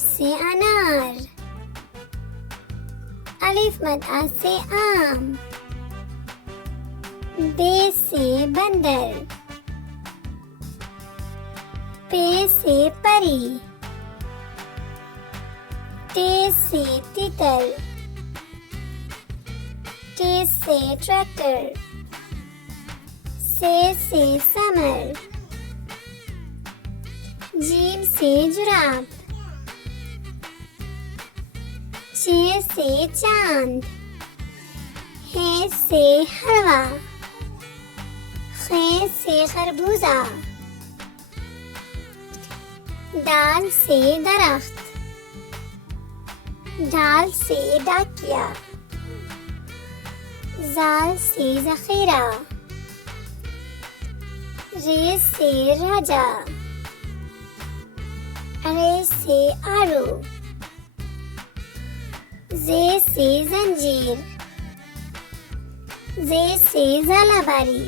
से अनार, अलिफ मद आ से आम, बे से बंदर, पे से परी, टे से तितर, टे से ट्रैक्टर, से समर, जीम से जुराब, चे से चांद, हे से हलवा, खे से खरबूजा, दाल से दरख्त, दाल से डाकिया, जाल से जखीरा, रे से राजा, रे से आरू, जे से जंजीर, जे से ज़ालाबारी,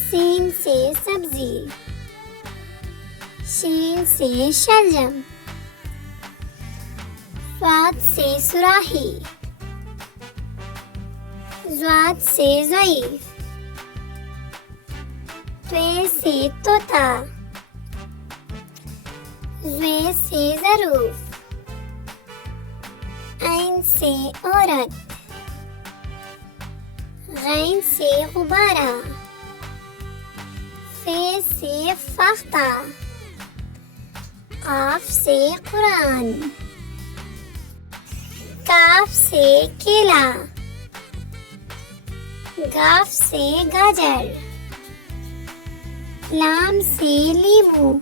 सीन से सब्जी, शीन से शलजम, स्वाद से सुराही, ज़्वाद से ज़ईफ, त्वे से तोता, ज़्वे से ज़रूफ, ऐन से औरत, गैन से गुब्बारा, फे से फख्ता, काफ से कुरान, काफ से केला, गाफ से गाजर, लाम से लीमू,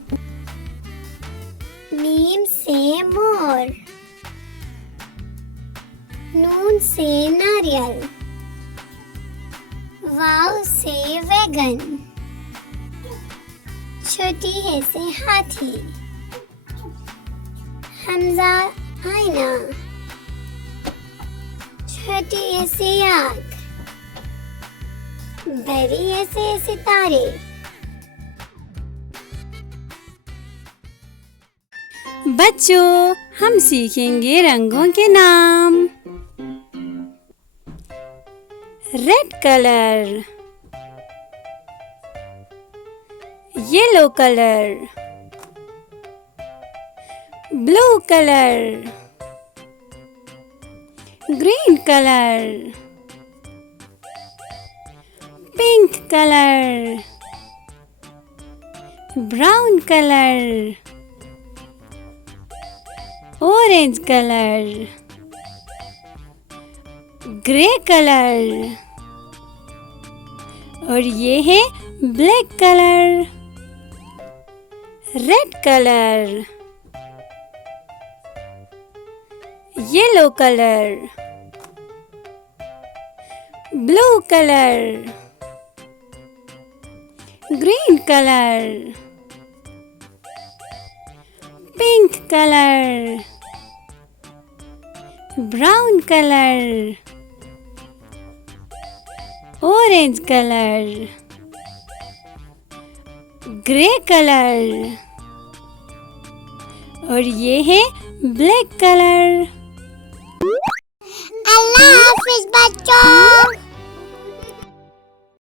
मीम से मोर, नून से नारियल, वाव से वैगन, छोटी है से हाथी, हमजा आईना, छोटी है से आग, बड़ी है से सितारे। बच्चों, हम सीखेंगे रंगों के नाम। Red colour, yellow colour, blue colour, green colour, pink colour, brown colour, orange colour, grey colour, और ये है black colour. Red colour, yellow colour, blue colour, green colour, pink colour, brown colour, orange colour, grey colour, और ये है black colour. अल्लाह हाफिज बच्चों।